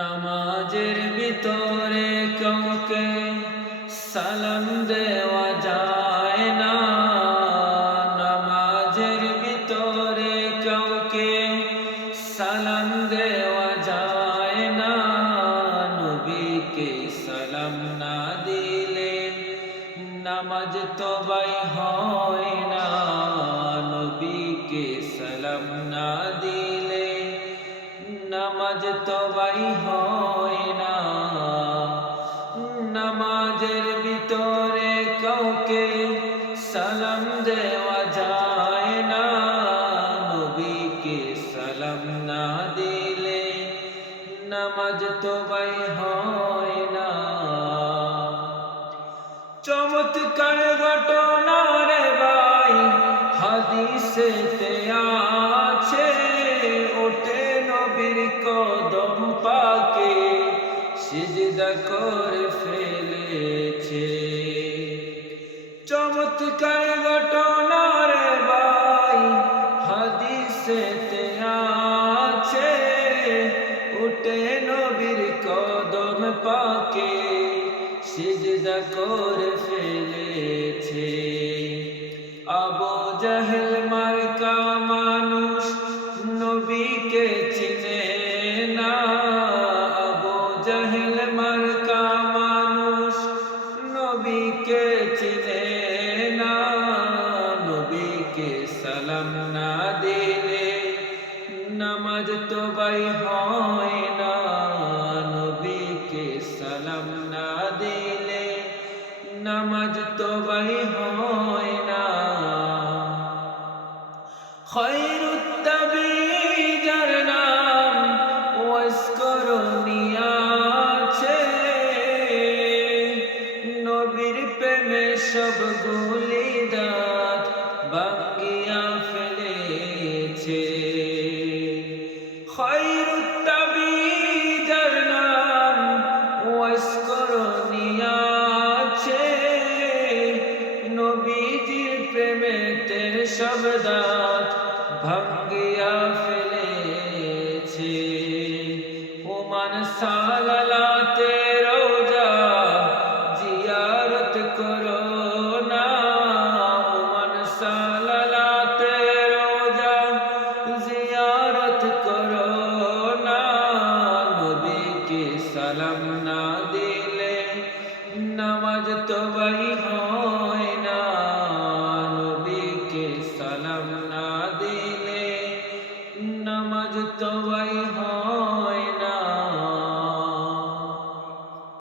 নামাজের ভিতরে কাউকে সালাম দেওয়া যায় না। নামাজের ভিতরে কাউকে সালাম দেওয়া যায় না। নবীকে সালাম না দিলে নামাজ তবাই হয় না। নবীকে সালাম না দিলে নামাজ তবাই হয় না। নামাজের ভিতরে কাউকে সালাম দেওয়া যায় না। নবীকে সালাম না দিলে নামাজ তবাই হয় না। চমৎকার ঘটনা রে ভাই হাদিসেতে আছে। ওঠে নবীর কদম পাকে সিজদা করে ফেলেছে। চমৎকার ঘটনা রে ভাই হাদিসেতে আছে। ওঠে নবীর কদম পাকে সিজদা করে ফেলেছে। আবু জাহেল মার্কা মানুষ নবীকে চিনে না। আবু জাহেল মার্কা মানুষ নবীকে চিনে না। নবীকে সালাম না দিলে নামাজ তবাই হয় না। নবীকে সালাম না দিলে নামাজ তবাই হয় না। খায়রুত তাবী যার নাম ওয়াসকরণী আছে। নবীর প্রেমে সবগুলি দাঁত ভাঙ্গিয়া ফেলেছে। খায়রুত তাবী যার নাম ওয়াসকরণী আছে। নবীজির প্রেমেতে সব দাঁত ভাঙ্গিয়া ফেলেছে। ওমান সালালাতে রোজা জিয়ারত করো না। ওমান সালালাতে রোজা জিয়ারত করো না। নবীকে সালাম না দিলে নামাজ তবাই হয়।